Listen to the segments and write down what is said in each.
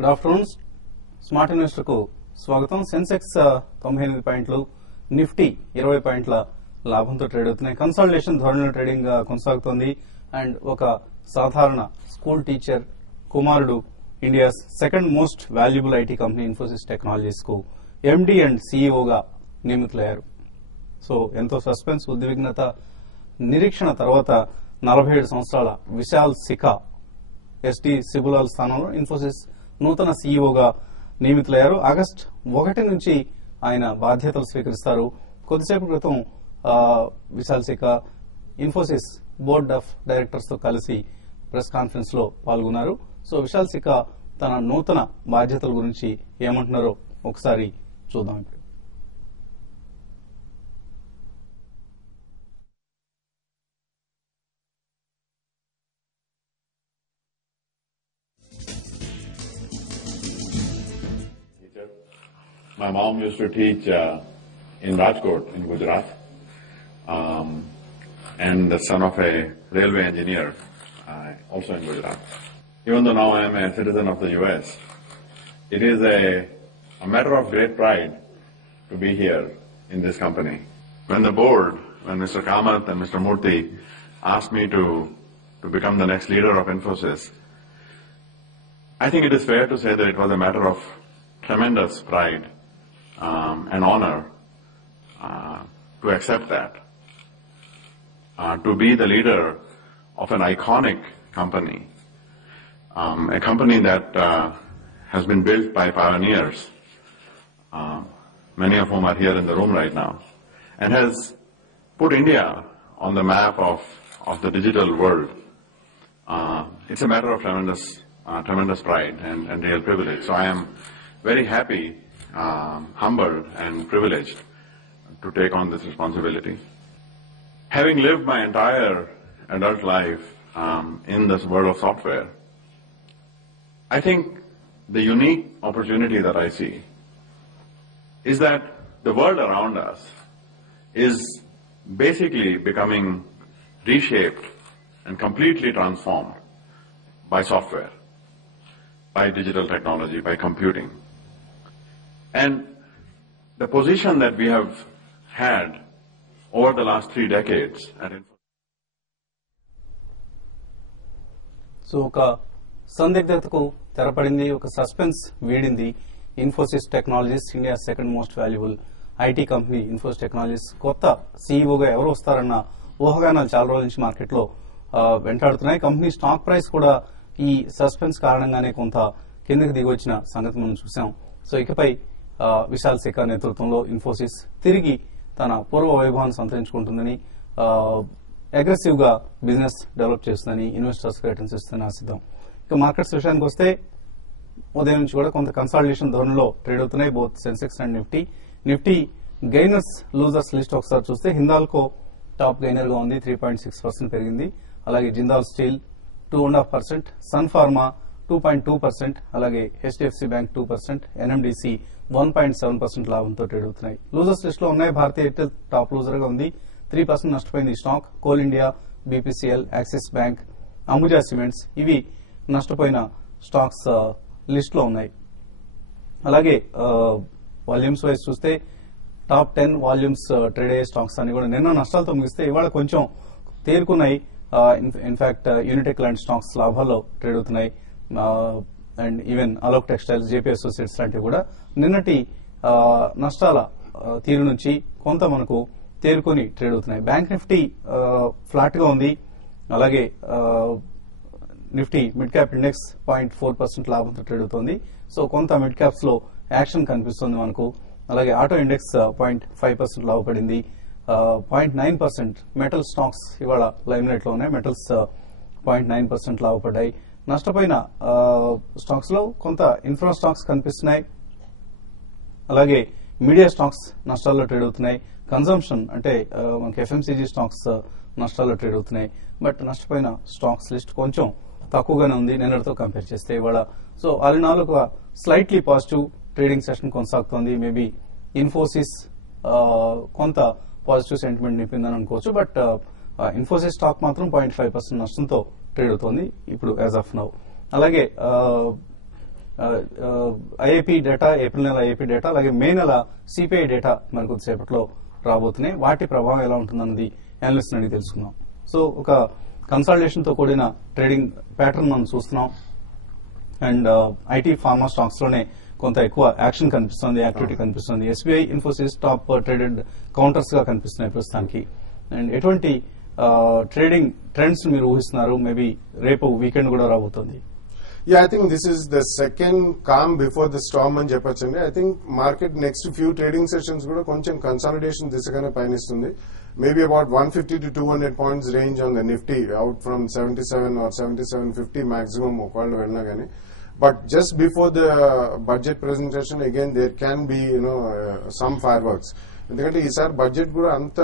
Good afternoon. Smart investor కు స్వాగతం. సెన్సెక్స్ 98 పాయింట్లు, నిఫ్టీ 20 పాయింట్ల లాభంతో ట్రేడ్ అవుతున్నాయి. కన్సాలిడేషన్ ధోరణిలో ట్రేడింగ్ కొనసాగుతోంది. అండ్ ఒక సాధారణ స్కూల్ టీచర్ కుమారుడు India's second most valuable IT company Infosys technologies కు ఎండీ అండ్ సీఈఓగా నియమితులయ్యారు. సో ఎంతో సస్పెన్స్, ఉద్విగ్నత, నిరీక్షణ తర్వాత 47 సంవత్సరాల విశాల్ సిఖా ఎస్టీ సిబులాల్ స్థానంలో ఇన్ఫోసిస్ నూతన సీఈఓగా నియమితులయ్యారు. ఆగస్టు 1 నుంచి ఆయన బాధ్యతలు స్వీకరిస్తారు. కొద్దిసేపు క్రితం Vishal Sikka Infosys board of directors తో కలిసి ప్రెస్ కాన్ఫరెన్స్ లో పాల్గొన్నారు. సో విశాల్ సిఖా తన నూతన బాధ్యతల గురించి ఏమంటున్నారో ఒకసారి చూద్దాం. ఇప్పుడు My mom used to teach in Rajkot in Gujarat, and the son of a railway engineer, also in Gujarat. Even though now I am a citizen of the US, it is a matter of great pride to be here in this company. When the board, when Mr. Kamath and Mr. Murthy asked me to become the next leader of Infosys, I think it is fair to say that it was a matter of tremendous pride and honor to accept that, to be the leader of an iconic company, a company that has been built by pioneers, many of whom are here in the room right now, and has put India on the map of the digital world. It's a matter of tremendous pride and real privilege. So I am very happy, humbled and privileged to take on this responsibility. Having lived my entire adult life in this world of software, I think the unique opportunity that I see is that the world around us is basically becoming reshaped and completely transformed by software, by digital technology, by computing. And the position that we have had over the last 3 decades at Infosys. So ఒక సందిగ్ధతకు తెరపడింది, ఒక suspense వీడింది. Infosys Technologies, India second most valuable IT company Infosys Technologies కొత్త సీఈఓగా ఎవరు వస్తారన్న ఊహాగానాలు చాలా రోజుల నుంచి మార్కెట్లో వెంటాడుతున్నాయి. కంపెనీ స్టాక్ ప్రైస్ కూడా ఈ సస్పెన్స్ కారణంగానే కొంత కిందకి దిగొచ్చిన సంగతి మనం చూసాం. సో ఇకపై విశాల్ సిఖా నేతృత్వంలో ఇన్ఫోసిస్ తిరిగి తన పూర్వ వైభవాన్ని సంతరించుకుంటుందని, అగ్రెసివ్ గా బిజినెస్ డెవలప్ చేస్తుందని ఇన్వెస్టర్స్ రిటర్న్స్ ఇస్తుందని ఆశిద్దాం. ఇక మార్కెట్స్ విషయానికి వస్తే ఉదయం నుంచి కూడా కొంత కన్సాలిడేషన్ ధోరణిలో ట్రేడ్ అవుతున్నాయి both Sensex and Nifty. Nifty gainers losers list ఒకసారి చూస్తే హిందాల్కో టాప్ గెయినర్ గా ఉంది, 3.6% పెరిగింది. అలాగే జిందాల్ స్టీల్ 2.5%, సన్ ఫార్మా 2.2%, అలాగే హెచ్డిఎఫ్సి బ్యాంక్ 2%, ఎన్ఎండిసి 1.7% లాభంతో ట్రేడ్ అవుతున్నాయి. లూజర్స్ లిస్ట్ లో ఉన్నాయి. భారతీయ ఎయిర్టెల్ టాప్ లూజర్ గా ఉంది, 3% నష్టపోయింది stock. Coal India, BPCL, axis bank, Ambuja cements ఇవి నష్టపోయిన స్టాక్స్ లిస్ట్ లో ఉన్నాయి. అలాగే వాల్యూమ్స్ వైజ్ చూస్తే టాప్ 10 వాల్యూమ్స్ ట్రేడ్ అయ్యే స్టాక్స్ అన్ని కూడా నిన్న నష్టాలతో ముగిస్తే ఇవాళ కొంచెం తేరుకున్నాయి. ఇన్ఫాక్ట్ యూనిటెక్ లాంటి స్టాక్స్ లాభాల్లో ట్రేడ్ అవుతున్నాయి. And even Alok textiles, JP associates లాంటివి కూడా నిన్నటి నష్టాల తీరు నుంచి కొంత మనకు తేరుకొని ట్రేడ్ అవుతున్నాయి. బ్యాంక్ నిఫ్టీ ఫ్లాట్ గా ఉంది. అలాగే నిఫ్టీ మిడ్ క్యాప్ ఇండెక్స్ 0.4% లాభంతో ట్రేడ్ అవుతోంది. సో కొంత మిడ్ క్యాప్స్ లో యాక్షన్ కనిపిస్తుంది మనకు. అలాగే ఆటో ఇండెక్స్ 0.5% లాభపడింది. 0.9% మెటల్ స్టాక్స్ ఇవాళ లైమ్ లైట్ లో ఉన్నాయి. మెటల్స్ 0.9% లాభపడ్డాయి. నష్టపోయిన స్టాక్స్ లో కొంత ఇన్ఫ్రా స్టాక్స్ కనిపిస్తున్నాయి. అలాగే మీడియా స్టాక్స్ నష్టాల్లో ట్రేడ్ అవుతున్నాయి. కన్సంప్షన్ అంటే మనకి ఎఫ్ఎంసీజీ స్టాక్స్ నష్టాల్లో ట్రేడ్ అవుతున్నాయి. బట్ నష్టపోయిన స్టాక్స్ లిస్ట్ కొంచెం తక్కువగానే ఉంది నిన్నటితో కంపేర్ చేస్తే ఇవాళ. సో ఆల్ ఇన్ ఆల్ ఒక స్లైట్లీ పాజిటివ్ ట్రేడింగ్ సెషన్ కొనసాగుతోంది. మేబీ ఇన్ఫోసిస్ కొంత పాజిటివ్ సెంటిమెంట్ నింపిందని అనుకోవచ్చు. బట్ ఇన్ఫోసిస్ స్టాక్ మాత్రం 0.5% నష్టంతో ట్రేడ్ అవుతోంది ఇప్పుడు యాజ్ ఆఫ్ నౌ. అలాగే ఐఐపి డేటా, ఏప్రిల్ నెల ఐఐపి డేటా, అలాగే మే నెల సిపిఐ డేటా మరి కొద్దిసేపట్లో రాబోతున్నాయి. వాటి ప్రభావం ఎలా ఉంటుందన్నది అనలిస్ట్ అడిగి తెలుసుకుందాం. సో ఒక కన్సల్టేషన్ తో కూడిన ట్రేడింగ్ ప్యాటర్న్ మనం చూస్తున్నాం. అండ్ ఐటీ ఫార్మా స్టాక్స్ లోనే కొంత ఎక్కువ యాక్షన్ కనిపిస్తుంది, యాక్టివిటీ కనిపిస్తుంది. SBI, Infosys top traded counters గా కనిపిస్తున్నాయి ప్రస్తుతానికి. అండ్ ఎటువంటి ట్రేడింగ్ ట్రెండ్స్ మీరు ఊహిస్తున్నారు? మేబీ రేపు వీకెండ్ కూడా రాబోతుంది. Yeah, I think this is the second calm before the storm అని చెప్పొచ్చండి. I think market next few trading sessions కూడా కొంచెం కన్సాలిడేషన్ దిశగానే పయనిస్తుంది. Maybe about 150 to 200 points range on the Nifty out from 77 or 77.50 maximum ఒకవేళ వెళ్ళినా కానీ. But just before the budget presentation again there can be some fireworks. ఎందుకంటే ఈసారి budget కూడా అంత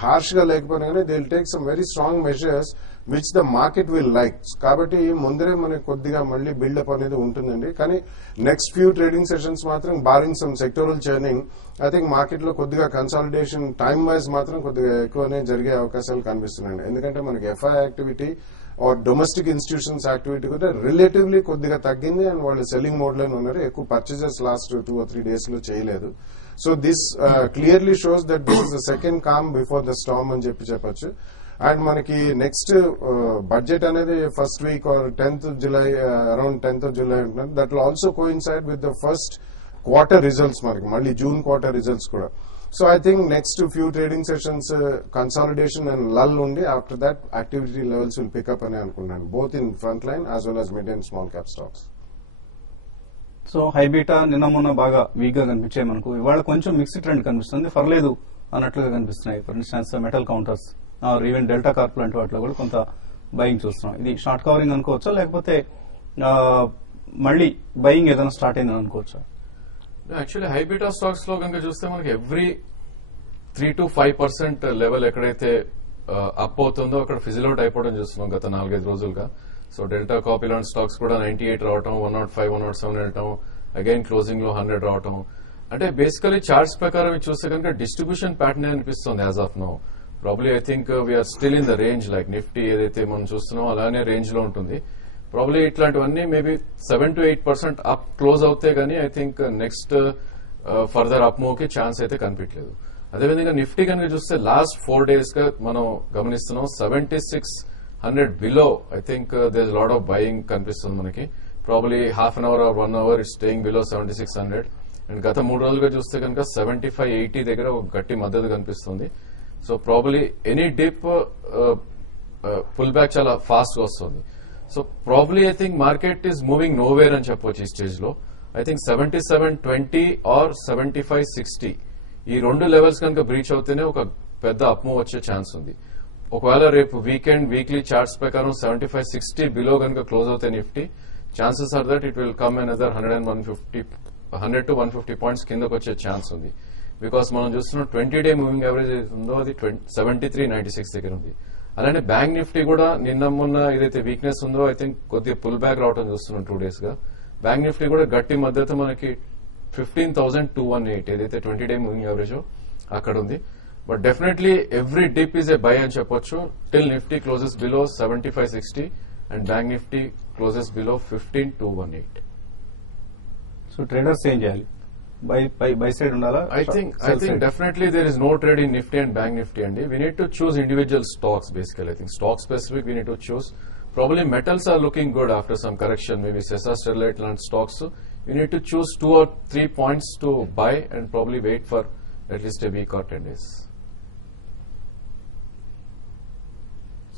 హార్ష్ గా లేకపోయినా కానీ they will take some very strong measures which the market will like. కాబట్టి ముందరే మనకి కొద్దిగా మళ్ళీ బిల్డప్ అనేది ఉంటుందండి. కానీ నెక్స్ట్ ఫ్యూ ట్రేడింగ్ సెషన్స్ మాత్రం barring some sectoral churning I think market లో కొద్దిగా కన్సాలిడేషన్ టైమ్ వైజ్ మాత్రం కొద్దిగా ఎక్కువనే జరిగే అవకాశాలు కనిపిస్తున్నాయండి. ఎందుకంటే మనకి FI activity or domestic institutions activity కూడా రిలేటివ్లీ కొద్దిగా తగ్గింది. అండ్ వాళ్ళు సెల్లింగ్ మోడ్ లోనే ఉన్నారు. ఎక్కువ పర్చేజెస్ లాస్ట్ 2 or 3 days లో చేయలేదు. So this clearly shows that this is the second calm before the storm అని చెప్పొచ్చు. అండ్ మనకి నెక్స్ట్ బడ్జెట్ అనేది first week or 10th July around 10th July ఉంటుంది. That will also coincide with the first quarter results, మనకి మళ్ళీ June quarter results కూడా. So I think next few trading sessions consolidation and lull ఉండి after that activity levels will pick up అని అనుకుంటున్నాను, both in front line as well as mid and small cap stocks. So high beta నిన్న మొన్న బాగా week గా కనిపించాయి మనకు. ఇవాళ కొంచెం మిక్స్డ్ ట్రెండ్ కనిపిస్తుంది, పర్లేదు అన్నట్లుగా కనిపిస్తున్నాయి. For instance metal counters even delta Corp లాంటి వాటిలో కూడా కొంత బయింగ్ చూస్తున్నాం. ఇది షార్ట్ కవరింగ్ అనుకోవచ్చా, లేకపోతే మళ్ళీ బయింగ్ ఏదైనా స్టార్ట్ అయిందని అనుకోవచ్చా? యాక్చువల్లీ హైబీటా స్టాక్స్ లో కనుక చూస్తే మనకి ఎవ్రీ 3 to 5% లెవెల్ ఎక్కడైతే అప్ అవుతుందో అక్కడ ఫిజిల్ అవుట్ అయిపోవడం చూస్తున్నాం గత 4-5 రోజులుగా. సో డెల్టా కాప్ ఇలాంటి స్టాక్స్ కూడా 98 రావటం, 105, 107 వెళ్ళటం, అగైన్ క్లోజింగ్ లో 100 రావటం. అంటే బేసికలీ చార్ట్స్ ప్రకారం చూస్తే కనుక డిస్ట్రిబ్యూషన్ ప్యాటర్న్ అనిపిస్తుంది as of now. Probably I think we are still in the range, like Nifty ఏదైతే మనం చూస్తున్నామో అలానే రేంజ్ లో ఉంటుంది. ప్రాబ్లీ ఇట్లాంటివన్నీ మేబీ 7 to 8% అప్ క్లోజ్ అవుతే గానీ I think next further up move కి ఛాన్స్ అయితే కనిపించలేదు. అదేవిధంగా నిఫ్టీ కనుక చూస్తే లాస్ట్ 4 days గా మనం గమనిస్తున్నాం 7600 below. I think there is lot of buying కనిపిస్తుంది మనకి. Probably half an hour or 1 hour it staying below 7600. And గత 3 రోజులుగా చూస్తే కనుక 75-80 దగ్గర ఒక గట్టి మద్దతు కనిపిస్తుంది. So probably any dip pull back చాలా ఫాస్ట్ గా వస్తుంది. So probably I think market is moving nowhere అని చెప్పొచ్చు ఈ స్టేజ్ లో. ఐ థింక్ 7720 ఆర్ 7560 ఈ 2 లెవెల్స్ కనుక బ్రీచ్ అవుతేనే ఒక పెద్ద అప్ మూవ్ వచ్చే ఛాన్స్ ఉంది. ఒకవేళ రేపు వీకెండ్ వీక్లీ చార్ట్స్ ప్రకారం 7560 బిలో కనుక క్లోజ్ అవుతే Nifty, chances are that it will come another 100 to 150 points కిందకు వచ్చే ఛాన్స్ ఉంది. బికాస్ మనం చూస్తున్నాం 20-day మూవింగ్ యావరేజ్ ఉందో అది 7396 దగ్గర ఉంది. అలానే బ్యాంక్ నిఫ్టీ కూడా నిన్న మొన్న ఏదైతే వీక్నెస్ ఉందో ఐ థింక్ కొద్దిగా పుల్ బ్యాక్ రావడం చూస్తున్నాం 2 days గా. బ్యాంక్ నిఫ్టీ కూడా గట్టి మద్దతు మనకి 15,218 ఏదైతే 20-day మూవింగ్ యావరేజ్ అక్కడ ఉంది. But definitely every dip is a by అని చెప్పొచ్చు till Nifty closes below 7560 and bank Nifty closes below 15,218. So traders ఏం చేయాలి? బై సైడ్ ఉండాలా? I think definitely there is no trade in Nifty and Bank Nifty, and we need to choose individual stocks basically. I think stock specific we need to choose. Probably metals are looking good after some correction, maybe Sesa, Sterlite and stocks. So you need to choose 2 or 3 points to buy and probably wait for at least a week or 10 days.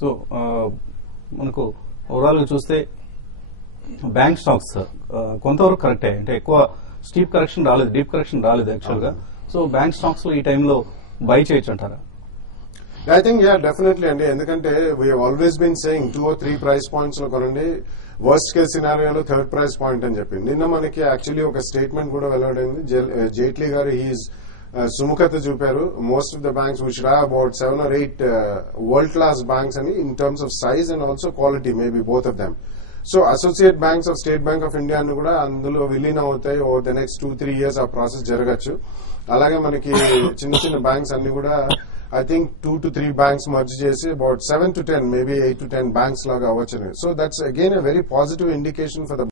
So మనకు overall గా చూస్తే bank stocks కొంతవరకు కరెక్టే, అంటే ఎక్కువ steep correction రాలేదు, deep correction రాలేదు actual గా. సో బ్యాంక్ స్టాక్స్ లో ఈ టైంలో బై చేయొచ్చు అంటారా? ఐ థింక్ డెఫినెట్లీ అండి. ఎందుకంటే we always been saying 2 or 3 price points లో కొనండి, వర్స్ట్ కేస్ సినారియోలో 3rd price point అని చెప్పి. నిన్న మనకి యాక్చువల్లీ ఒక స్టేట్మెంట్ కూడా వెల్లడైంది. జైట్లీ గారు హీఈస్ సుముఖత చూపారు. Most of the banks we should have about 7 or 8 world class banks అని in terms of size and also quality, maybe both of them. So associate banks of State Bank of India ను కూడా అందులో విలీనం అవుతాయి. Over the next 2-3 years ఆ process జరగచ్చు. అలాగే మనకి చిన్న చిన్న బ్యాంక్స్ అన్ని కూడా I think 2 to 3 banks merge చేసి about 7 to 10 maybe 8 to 10 banks లాగా అవ్వచ్చు. So that's again a very positive indication for the